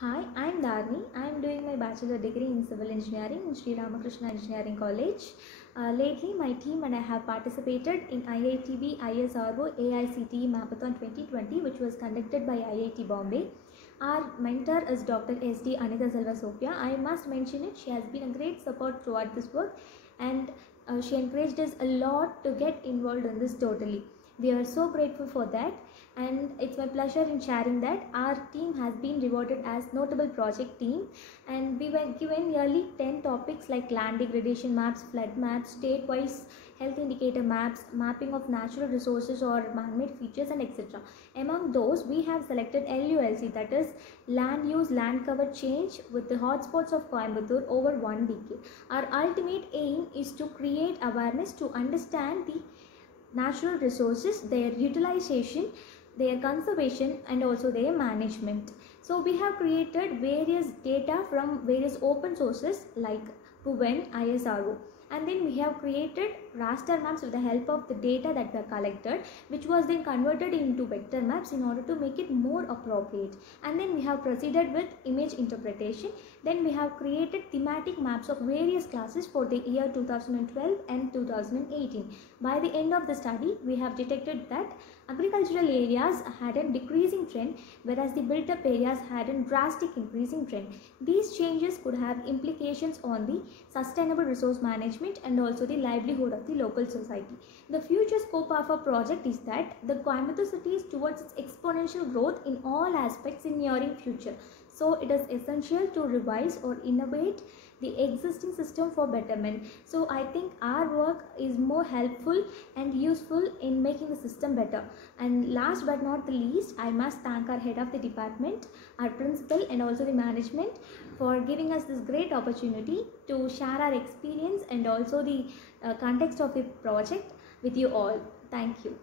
Hi, I'm Dharni. I'm doing my bachelor degree in civil engineering in Sri Ramakrishna Engineering College. Lately, my team and I have participated in IITB ISRO AICTE Mapathon 2020, which was conducted by IIT Bombay. Our mentor is Dr. S.D. Anita Selva Sophia. I must mention it. She has been a great support throughout this work, and she encouraged us a lot to get involved in this totally. We are so grateful for that, and it's my pleasure in sharing that our team has been rewarded as notable project team, and we were given nearly 10 topics like land degradation maps, flood maps, state-wise health indicator maps, mapping of natural resources or man-made features, and etc. Among those, we have selected LULC, that is land use land cover change with the hotspots of Coimbatore over 1 decade. Our ultimate aim is to create awareness to understand the natural resources, their utilization, their conservation, and also their management. So we have created various data from various open sources like Puven, ISRO, and then we have created raster maps with the help of the data that were collected, which was then converted into vector maps in order to make it more appropriate. And then we have proceeded with image interpretation. Then we have created thematic maps of various classes for the year 2012 and 2018. By the end of the study, we have detected that agricultural areas had a decreasing trend, whereas the built-up areas had a drastic increasing trend. These changes could have implications on the sustainable resource management and also the livelihood of the local society. The future scope of our project is that the Coimbatore city is towards its exponential growth in all aspects in nearing future. So it is essential to revise or innovate the existing system for betterment. So I think our work is more helpful and useful in making the system better. And last but not the least, I must thank our head of the department, our principal, and also the management for giving us this great opportunity to share our experience and also the context of the project with you all. Thank you.